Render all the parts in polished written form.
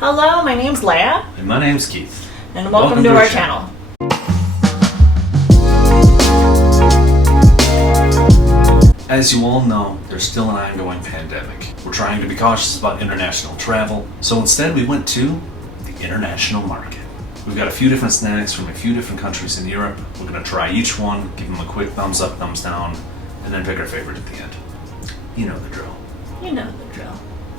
Hello, my name's Leah. And my name's Keith. And welcome to our channel. As you all know, there's still an ongoing pandemic. We're trying to be cautious about international travel, so instead we went to the international market. We've got a few different snacks from a few different countries in Europe. We're going to try each one, give them a quick thumbs up, thumbs down, and then pick our favorite at the end. You know the drill. You know the drill.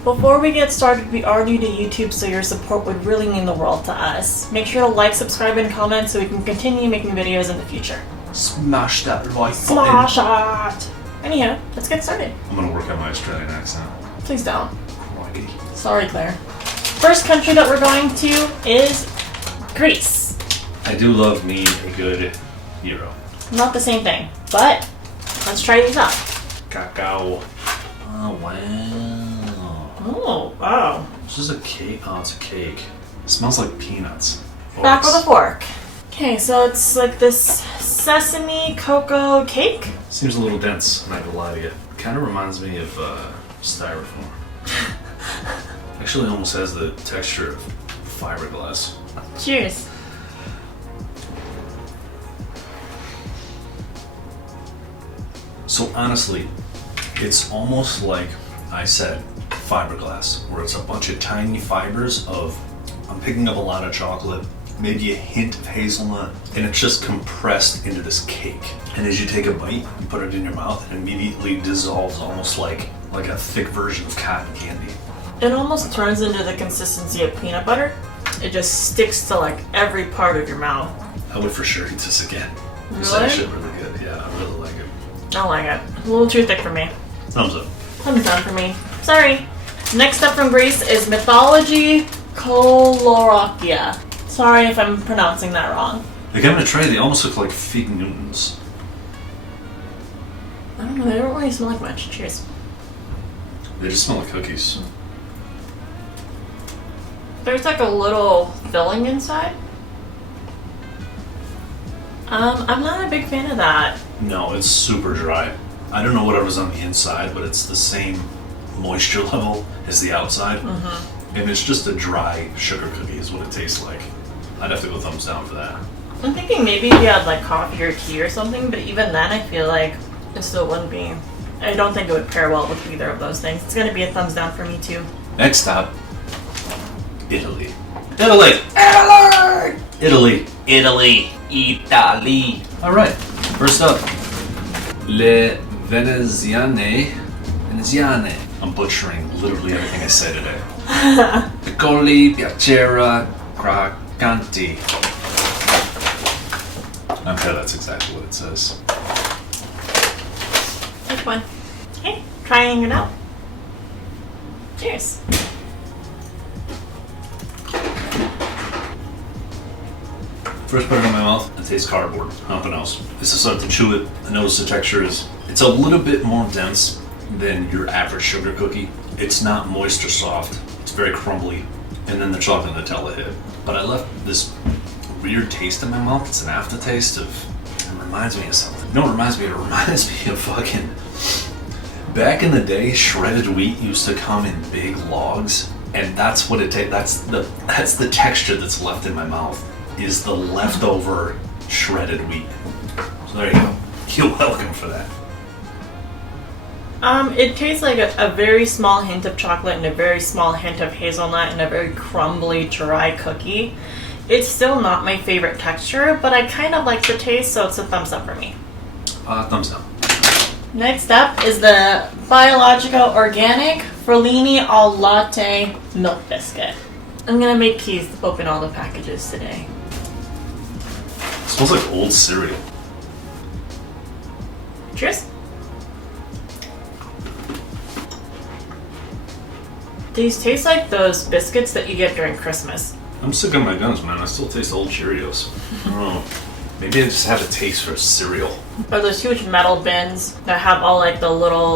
Before we get started, we are new to YouTube, so your support would really mean the world to us. Make sure to like, subscribe, and comment so we can continue making videos in the future. Smash that like button. Smash it! Anyhow, let's get started. I'm going to work on my Australian accent. Please don't. Crikey. Sorry, Claire. First country that we're going to is Greece. I do love me a good gyro. Not the same thing, but let's try these out. Cacao. Oh, wow. Oh, wow. This is a cake. Oh, it's a cake. It smells like peanuts. Back with a fork. Okay, so it's like this sesame cocoa cake. Seems a little dense, I'm not gonna lie to you. Kind of reminds me of styrofoam. Actually almost has the texture of fiberglass. Cheers. So honestly, it's almost like I said fiberglass, where it's a bunch of tiny fibers of, I'm picking up a lot of chocolate, maybe a hint of hazelnut, and it's just compressed into this cake. And as you take a bite and put it in your mouth, it immediately dissolves almost like a thick version of cotton candy. It almost turns into the consistency of peanut butter. It just sticks to like every part of your mouth. I would for sure eat this again. It's Really? actually really good. Yeah, I really like it. I like it. A little too thick for me. Thumbs up. Thumbs down for me. Sorry. Next up from Greece is Mythology Kolorokia. Sorry if I'm pronouncing that wrong. They come in a tray, they almost look like fig Newtons. I don't know, they don't really smell like much. Cheers. They just smell like cookies. There's like a little filling inside. I'm not a big fan of that. No, it's super dry. I don't know whatever's on the inside, but it's the same moisture level as the outside. Mm-hmm. And it's just a dry sugar cookie is what it tastes like. I'd have to go thumbs down for that. I'm thinking maybe if you had like coffee or tea or something, but even then I feel like it still wouldn't be. I don't think it would pair well with either of those things. It's gonna be a thumbs down for me too. Next stop, Italy. Italy! Italy! Italy. Italy. Italy. Alright, first up, Le Veneziane. Veneziane. I'm butchering literally everything I say today. Piccoli piacera croccanti. I'm sure that's exactly what it says. Which one? Hey, trying it out. Cheers. First put it in my mouth, it tastes cardboard, nothing else. This is something to chew it. I notice the texture is, it's a little bit more dense than your average sugar cookie. It's not moist or soft, it's very crumbly. And then the chocolate Nutella hit. But I left this weird taste in my mouth. It's an aftertaste of, it reminds me of something. You know what it reminds me of? It reminds me of fucking, back in the day, shredded wheat used to come in big logs. And that's what it tastes, that's the texture that's left in my mouth, is the leftover shredded wheat. So there you go. You're welcome for that. It tastes like a very small hint of chocolate and a very small hint of hazelnut and a very crumbly, dry cookie. It's still not my favorite texture, but I kind of like the taste, so it's a thumbs up for me. Thumbs down. Next up is the Biological Organic Frulini al Latte Milk Biscuit. I'm gonna make Keith open all the packages today. It smells like old cereal. Cheers. These taste like those biscuits that you get during Christmas. I'm sick of my guns, man. I still taste old Cheerios. I don't know. Maybe I just have a taste for cereal. Or those huge metal bins that have all like the little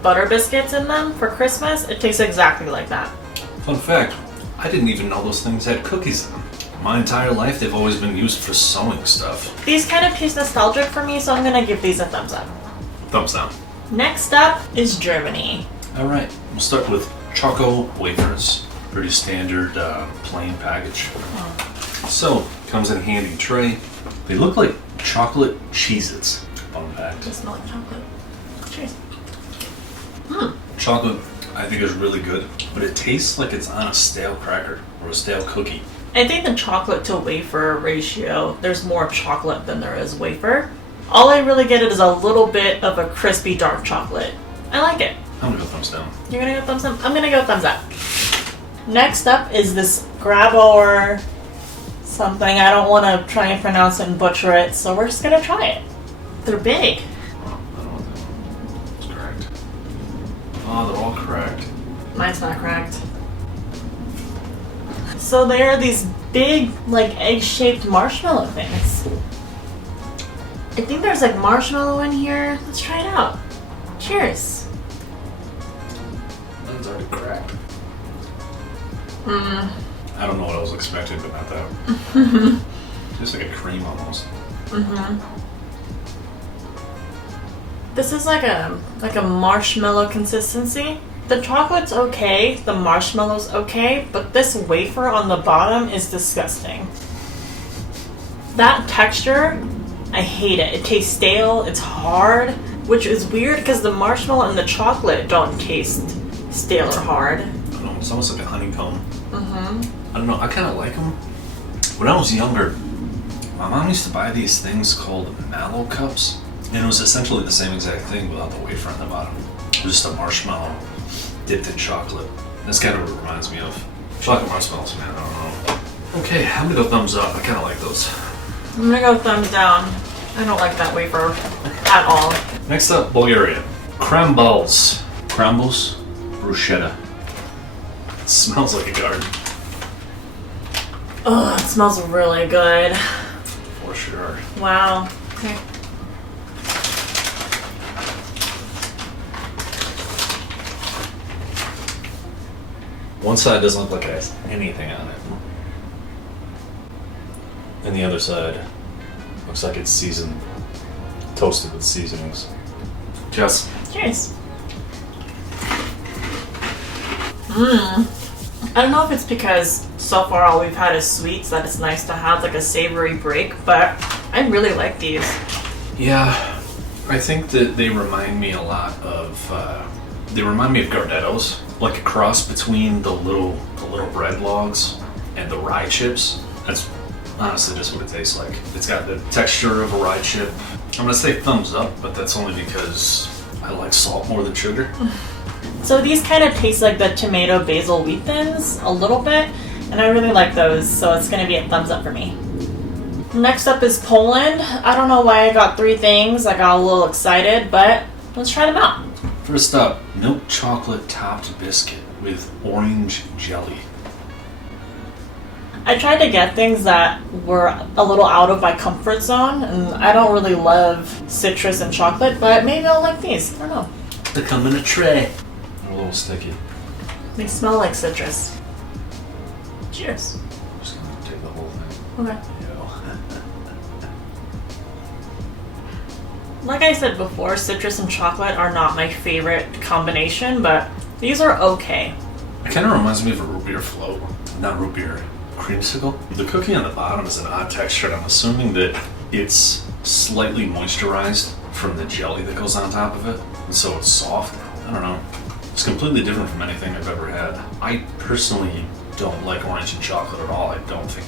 butter biscuits in them for Christmas. It tastes exactly like that. Fun fact, I didn't even know those things had cookies in them. My entire life, they've always been used for sewing stuff. These kind of taste nostalgic for me, so I'm gonna give these a thumbs up. Thumbs down. Next up is Germany. Alright, we'll start with Choco wafers. Pretty standard plain package. So, comes in a handy tray. They look like chocolate Cheez-Its. Fun fact. They smell like chocolate. Cheers. Chocolate, I think, is really good, but it tastes like it's on a stale cracker or a stale cookie. I think the chocolate to wafer ratio, there's more chocolate than there is wafer. All I really get is a little bit of a crispy dark chocolate. I like it. I'm gonna go thumbs down. You're gonna go thumbs up? I'm gonna go thumbs up. Next up is this Grabor something. I don't want to try and pronounce it and butcher it, so we're just gonna try it. They're big. Oh, I don't want that one. It's cracked. Oh, they're all cracked. Mine's not cracked. So they are these big, like, egg-shaped marshmallow things. I think there's like marshmallow in here. Let's try it out. Cheers. Mine's already cracked. Mmm. I don't know what I was expecting, but not that. Tastes like a cream almost. This is like a marshmallow consistency. The chocolate's okay, the marshmallow's okay, but this wafer on the bottom is disgusting. That texture, I hate it. It tastes stale, it's hard, which is weird because the marshmallow and the chocolate don't taste stale or hard. I don't know, it's almost like a honeycomb. I don't know, I kind of like them. When I was younger, my mom used to buy these things called mallow cups, and it was essentially the same exact thing without the wafer on the bottom. It was just a marshmallow dipped in chocolate. That's kind of what it reminds me of. Chocolate marshmallows, man, I don't know. Okay, I'm gonna go thumbs up. I kind of like those. I'm gonna go thumbs down. I don't like that wafer at all. Next up, Bulgaria. Crumbles. Crumbles bruschetta. It smells like a garden. Oh, it smells really good. For sure. Wow. Okay. One side doesn't look like it has anything on it. And the other side looks like it's seasoned, toasted with seasonings. Jess. Cheers. I don't know if it's because so far all we've had is sweets that it's nice to have like a savory break, but I really like these. Yeah, I think that they remind me a lot of, Gardettos, like a cross between the little bread logs and the rye chips. That's honestly just what it tastes like. It's got the texture of a rye chip. I'm gonna say thumbs up, but that's only because I like salt more than sugar. So these kind of taste like the tomato basil wheat thins a little bit, and I really like those, so it's gonna be a thumbs up for me. Next up is Poland. I don't know why I got 3 things. I got a little excited, but let's try them out. First up, milk chocolate topped biscuit with orange jelly. I tried to get things that were a little out of my comfort zone, and I don't really love citrus and chocolate, but maybe I'll like these. I don't know. They come in a tray. They're a little sticky. They smell like citrus. Cheers. I'm just gonna take the whole thing. Okay. Yo. Like I said before, citrus and chocolate are not my favorite combination, but these are okay. It kind of reminds me of a root beer float. Not root beer, creamsicle. The cookie on the bottom is an odd texture, and I'm assuming that it's slightly moisturized from the jelly that goes on top of it, and so it's soft. I don't know. It's completely different from anything I've ever had. I personally don't like orange and chocolate at all. I don't think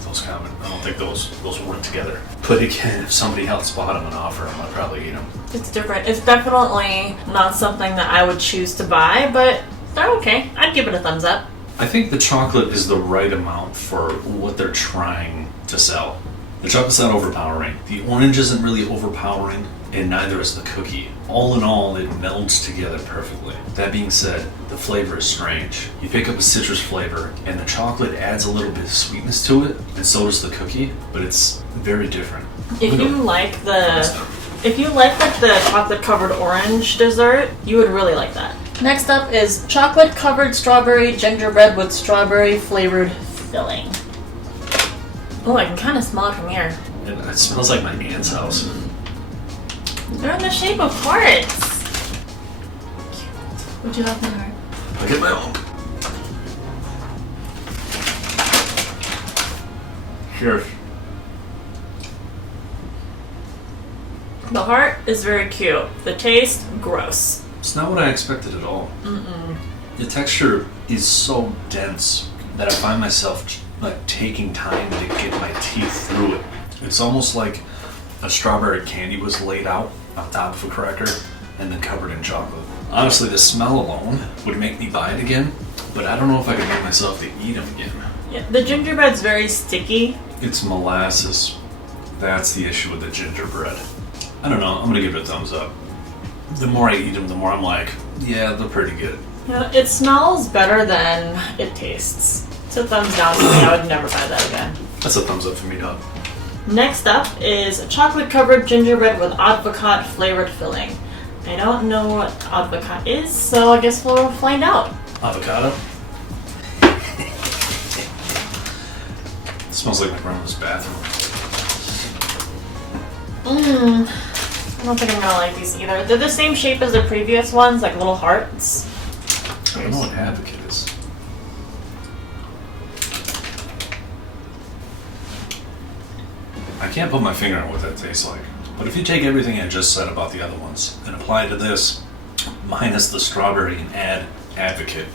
those work together. But again, if somebody else bought them and offered them, I'd probably eat them. It's different. It's definitely not something that I would choose to buy, but they're okay. I'd give it a thumbs up. I think the chocolate is the right amount for what they're trying to sell. The chocolate's not overpowering. The orange isn't really overpowering, and neither is the cookie. All in all, it melds together perfectly. That being said, the flavor is strange. You pick up a citrus flavor, and the chocolate adds a little bit of sweetness to it, and so does the cookie, but it's very different. If you like the chocolate covered orange dessert, you would really like that. Next up is chocolate covered strawberry gingerbread with strawberry flavored filling. Oh, I can kind of smell it from here. It smells like my aunt's house. They're in the shape of hearts. Cute. Would you like my heart? I get my own. Cheers. The heart is very cute. The taste, gross. It's not what I expected at all. The texture is so dense that I find myself like taking time to get my teeth through it. It's almost like a strawberry candy was laid out on top of a cracker and then covered in chocolate. Honestly, the smell alone would make me buy it again, but I don't know if I could get myself to eat them again. Yeah, the gingerbread's very sticky. It's molasses. That's the issue with the gingerbread. I don't know, I'm gonna give it a thumbs up. The more I eat them, the more I'm like, yeah, they're pretty good. Yeah, it smells better than it tastes. It's a thumbs down for me. I would never buy that again. That's a thumbs up for me, dog. Next up is chocolate covered gingerbread with advocat flavored filling. I don't know what advocat is, so I guess we'll find out. Avocado? It smells like my grandma's bathroom. I don't think I'm gonna like these either. They're the same shape as the previous ones, like little hearts. I don't know what advocate is. I can't put my finger on what that tastes like. But if you take everything I just said about the other ones and apply it to this, minus the strawberry and add advocate.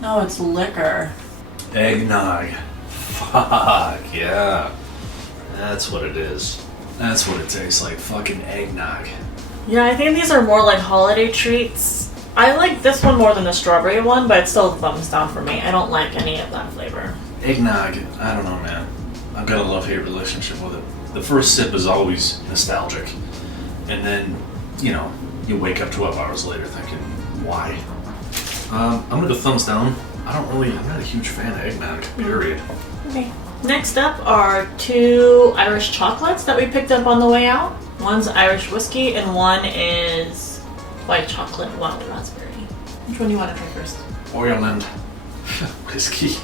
No, it's liquor. Eggnog. Fuck, yeah. That's what it is. That's what it tastes like, fucking eggnog. Yeah, I think these are more like holiday treats. I like this one more than the strawberry one, but it's still a thumbs down for me. I don't like any of that flavor. Eggnog, I don't know, man. I've got a love-hate relationship with it. The first sip is always nostalgic. And then, you know, you wake up 12 hours later thinking, why? I'm gonna go thumbs down. I'm not a huge fan of eggnog, period. Okay. Next up are 2 Irish chocolates that we picked up on the way out. One's Irish whiskey and one is white chocolate wild raspberry. Which one do you want to try first? Ireland. Whiskey.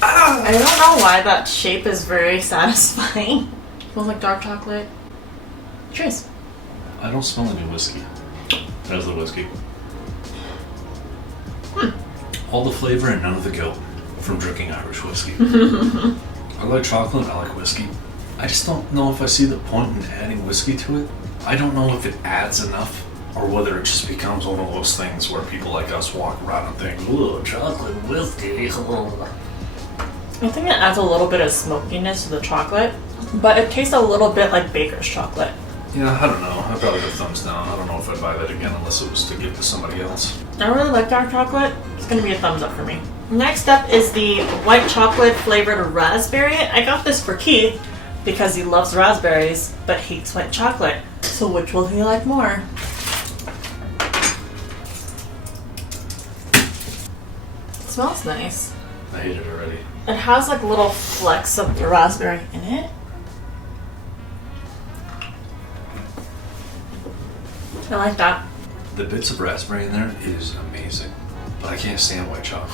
I don't know why that shape is very satisfying. Smells like dark chocolate. Cheers. I don't smell any whiskey. There's the whiskey. All the flavor and none of the guilt from drinking Irish whiskey. I like chocolate, I like whiskey. I just don't know if I see the point in adding whiskey to it. I don't know if it adds enough or whether it just becomes one of those things where people like us walk around and think, ooh, chocolate whiskey. I think it adds a little bit of smokiness to the chocolate, but it tastes a little bit like baker's chocolate. Yeah, I don't know. I'd probably go thumbs down. I don't know if I'd buy that again unless it was to give to somebody else. I really like dark chocolate. It's going to be a thumbs up for me. Next up is the white chocolate flavored raspberry. I got this for Keith because he loves raspberries but hates white chocolate. So which will he like more? It smells nice. I hate it already. It has like little flecks of raspberry in it. I like that. The bits of raspberry in there is amazing, but I can't stand white chocolate.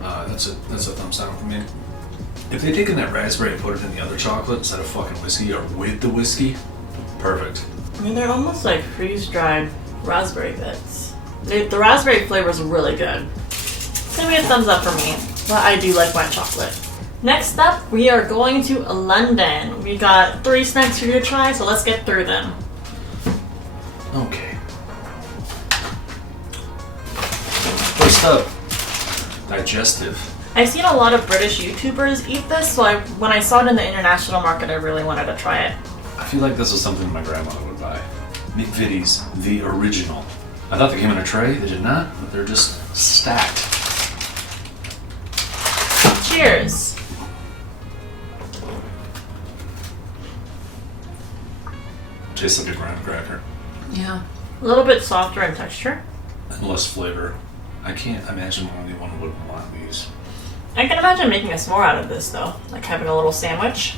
That's a thumbs down for me. If they'd taken that raspberry and put it in the other chocolate instead of fucking whiskey or with the whiskey, perfect. I mean, they're almost like freeze-dried raspberry bits. The raspberry flavor is really good. It's gonna be a thumbs up for me, but I do like white chocolate. Next up, we are going to London. We got 3 snacks for you to try, so let's get through them. Okay. First up, digestive. I've seen a lot of British YouTubers eat this, so when I saw it in the international market, I really wanted to try it. I feel like this is something my grandmother would buy. McVitie's, the original. I thought they came in a tray. They did not, but they're just stacked. Cheers. Tastes like a graham cracker. Yeah. A little bit softer in texture. And less flavor. I can't imagine why anyone would want these. I can imagine making a s'more out of this though, like having a little sandwich.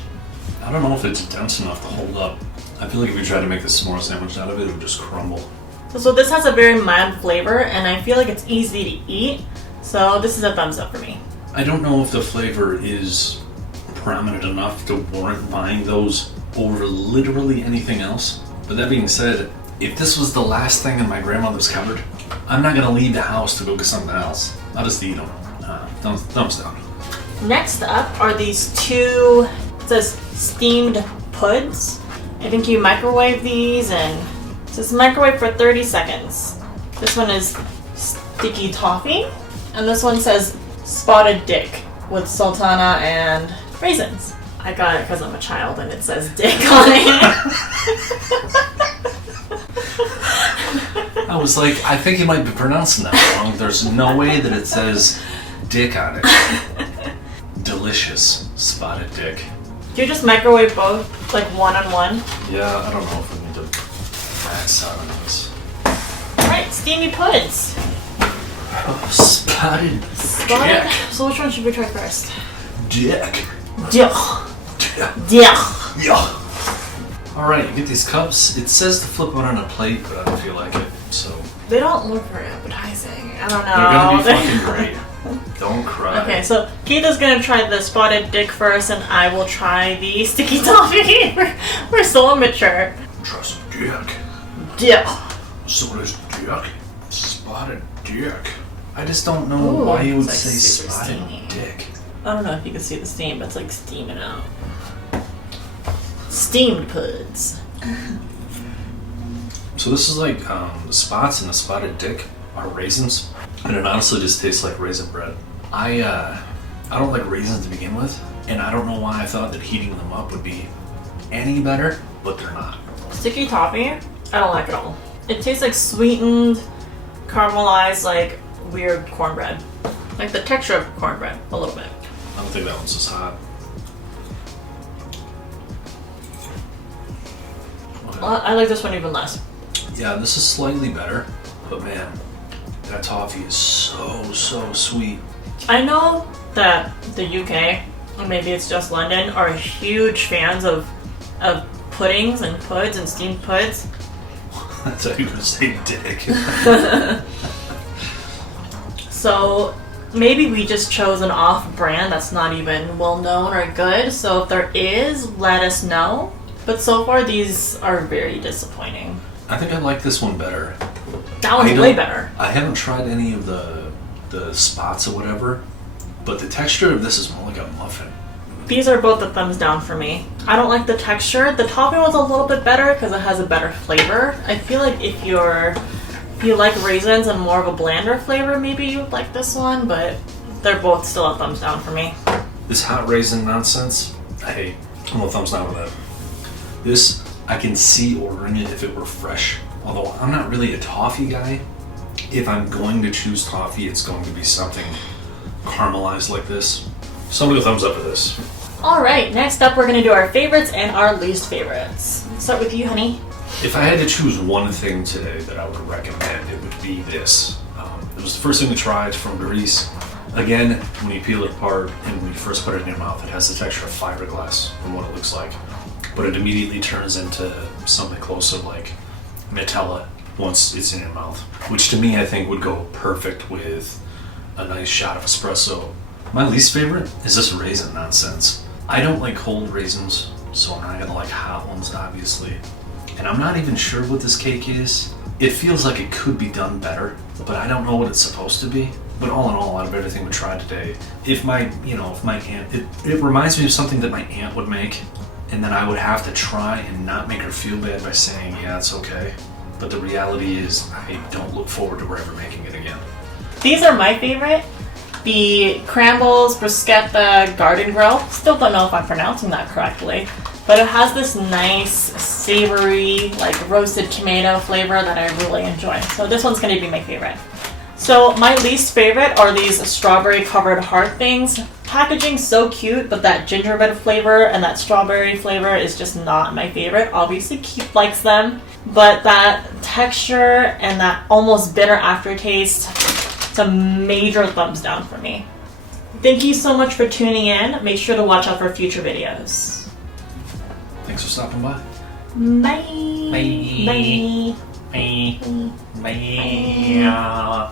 I don't know if it's dense enough to hold up. I feel like if we tried to make this s'more sandwich out of it, it would just crumble. So this has a very mild flavor, and I feel like it's easy to eat, so this is a thumbs up for me. I don't know if the flavor is prominent enough to warrant buying those over literally anything else. But that being said, if this was the last thing in my grandmother's cupboard, I'm not gonna leave the house to go get something else. I'll just eat them. Thumbs down. Next up are these two, it says steamed puds. I think you microwave these and it says microwave for 30 seconds. This one is sticky toffee. And this one says spotted dick with sultana and raisins. I got it because I'm a child and it says dick on it. I was like, I think you might be pronouncing that wrong. There's no way that it says dick on it. Delicious spotted dick. Do you just microwave both, like one on one? Yeah, I don't know if we need to max out on this. Alright, steamy puds. Oh, spotted dick. So which one should we try first? Dick. Dick. Dick. Dick. Yeah. Alright, you get these cups. It says to flip one on a plate, but I don't feel like it, so. They don't look very appetizing. I don't know. They're gonna be fucking great. Don't cry. Okay, so Keith is gonna try the spotted dick first, and I will try the sticky toffee. We're so immature. Try some dick. Dick. So what is dick? Spotted dick. I just don't know Ooh, why you would it's like say super spotted steamy. dick. I don't know if you can see the steam, but it's like steaming out. Steamed puds. So this is like the spots in the spotted dick are raisins, and it honestly just tastes like raisin bread. I don't like raisins to begin with, and I don't know why I thought that heating them up would be any better, but they're not. Sticky toffee, I don't like at all. It tastes like sweetened, caramelized, like weird cornbread. Like the texture of cornbread, a little bit. I don't think that one's as hot. Okay. Well, I like this one even less. Yeah, this is slightly better, but man, that toffee is so sweet. I know that the UK, or maybe it's just London, are huge fans of puddings and puds and steamed puds. That's how you would say dick. So maybe we just chose an off-brand that's not even well-known or good. So if there is, let us know. But so far, these are very disappointing. I think I like this one better. That one's way better. I haven't tried any of the spots or whatever, but the texture of this is more like a muffin. These are both a thumbs down for me. I don't like the texture. The topping was a little bit better because it has a better flavor. I feel like if you like raisins and more of a blander flavor, maybe you would like this one, but they're both still a thumbs down for me. This hot raisin nonsense, I hate. I'm a thumbs down with that. This, I can see ordering it if it were fresh. Although I'm not really a toffee guy. If I'm going to choose toffee, it's going to be something caramelized like this. So I'm gonna go thumbs up for this. Alright, next up we're going to do our favorites and our least favorites. Let's start with you, honey. If I had to choose one thing today that I would recommend, it would be this. It was the first thing we tried from Greece. Again, when you peel it apart and when you first put it in your mouth, it has the texture of fiberglass from what it looks like. But it immediately turns into something close to like Nutella once it's in your mouth. Which to me I think would go perfect with a nice shot of espresso. My least favorite is this raisin nonsense. I don't like cold raisins, so I'm not gonna like hot ones obviously. And I'm not even sure what this cake is. It feels like it could be done better, but I don't know what it's supposed to be. But all in all, out of everything we tried today, if my aunt, it reminds me of something that my aunt would make, and then I would have to try and not make her feel bad by saying, yeah, it's okay. But the reality is, I don't look forward to her ever making it again. These are my favorite. The Crambles Bruschetta Garden Grill. Still don't know if I'm pronouncing that correctly. But it has this nice, savory, like roasted tomato flavor that I really enjoy. So this one's gonna be my favorite. So my least favorite are these strawberry covered heart things. Packaging so cute, but that gingerbread flavor and that strawberry flavor is just not my favorite. Obviously Keith likes them, but that texture and that almost bitter aftertaste, it's a major thumbs down for me. Thank you so much for tuning in. Make sure to watch out for future videos. Thanks for stopping by. Bye. Bye. Bye. Bye. Bye.